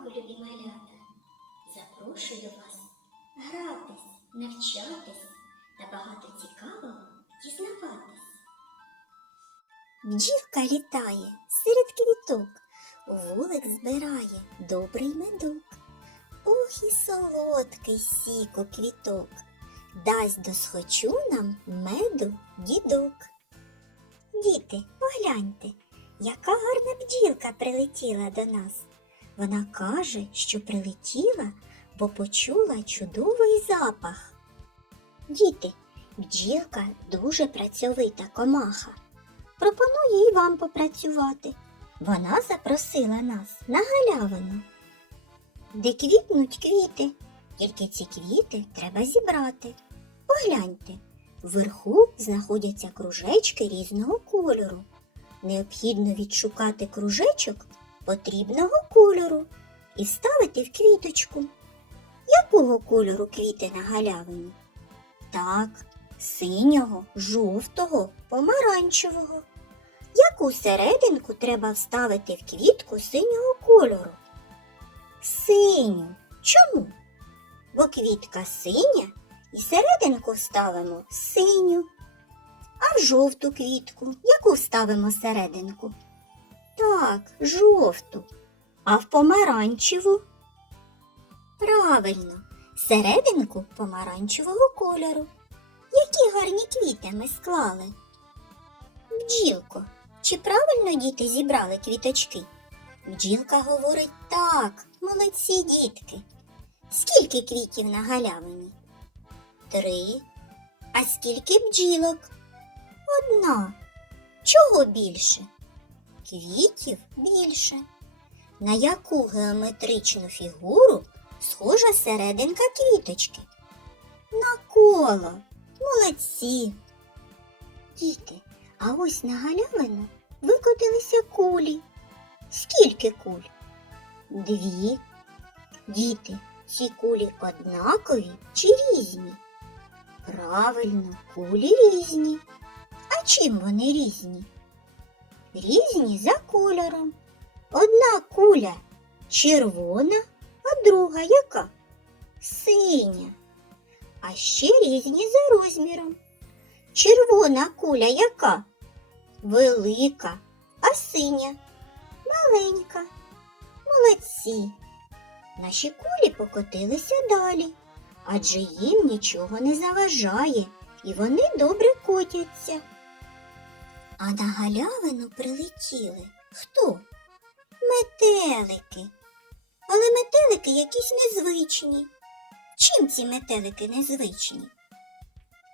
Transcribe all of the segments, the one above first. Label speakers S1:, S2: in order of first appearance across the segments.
S1: ранку, любі малята! Запрошую вас гратись, навчатись та багато цікавого дізнаватись. Бджілка літає серед квіток, вулик збирає добрий медок. Ох і солодкий сік у квіток, дасть досхочу нам меду дідок. Діти, погляньте, яка гарна бджілка прилетіла до нас. Вона каже, що прилетіла, бо почула чудовий запах. Діти, бджілка дуже працьовита комаха. Пропоную і вам попрацювати. Вона запросила нас на галявину, де квітнуть квіти. Тільки ці квіти треба зібрати. Погляньте, вверху знаходяться кружечки різного кольору. Необхідно відшукати кружечок потрібного кольору і вставити в квіточку. Якого кольору квіти на галявині? Так, синього, жовтого, помаранчевого. Яку серединку треба вставити в квітку синього кольору? Синю. Чому? Бо квітка синя і серединку вставимо синю. А в жовту квітку яку вставимо серединку? Так, жовту. А в помаранчеву? Правильно, серединку помаранчевого кольору. Які гарні квіти ми склали. Бджілко, чи правильно діти зібрали квіточки? Бджілка говорить так, молодці дітки. Скільки квітів на галявині? Три. А скільки бджілок? Одна. Чого більше? Квітів більше. На яку геометричну фігуру схожа серединка квіточки? На коло. Молодці. Діти, а ось на галявину викотилися кулі. Скільки куль? Дві. Діти, ці кулі однакові чи різні? Правильно, кулі різні. А чим вони різні? Різні за кольором. Одна куля червона, а друга яка? Синя. А ще різні за розміром. Червона куля яка? Велика, а синя маленька. Молодці. Наші кулі покотилися далі, адже їм нічого не заважає, і вони добре котяться. А на галявину прилетіли хто? Метелики. Але метелики якісь незвичні. Чим ці метелики незвичні?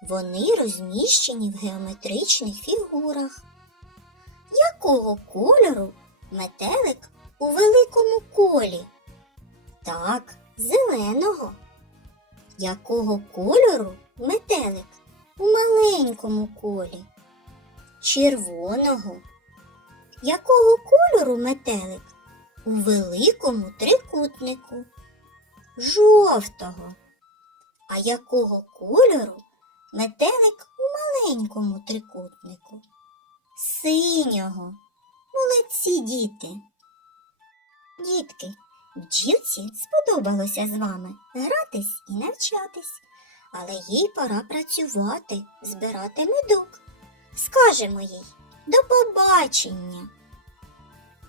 S1: Вони розміщені в геометричних фігурах. Якого кольору метелик у великому колі? Так, зеленого. Якого кольору метелик у маленькому колі? Червоного. Якого кольору метелик у великому трикутнику? Жовтого. А якого кольору метелик у маленькому трикутнику? Синього. Молодці діти. Дітки, бджілці сподобалося з вами гратись і навчатись, але їй пора працювати, збирати медок. Скажемо їй до побачення.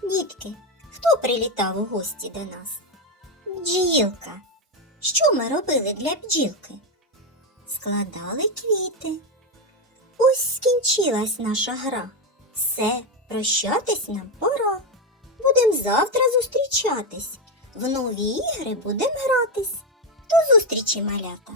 S1: Дітки, хто прилітав у гості до нас? Бджілка. Що ми робили для бджілки? Складали квіти. Ось скінчилась наша гра. Все, прощатись нам пора. Будем завтра зустрічатись. В нові ігри будем гратись. До зустрічі, малята!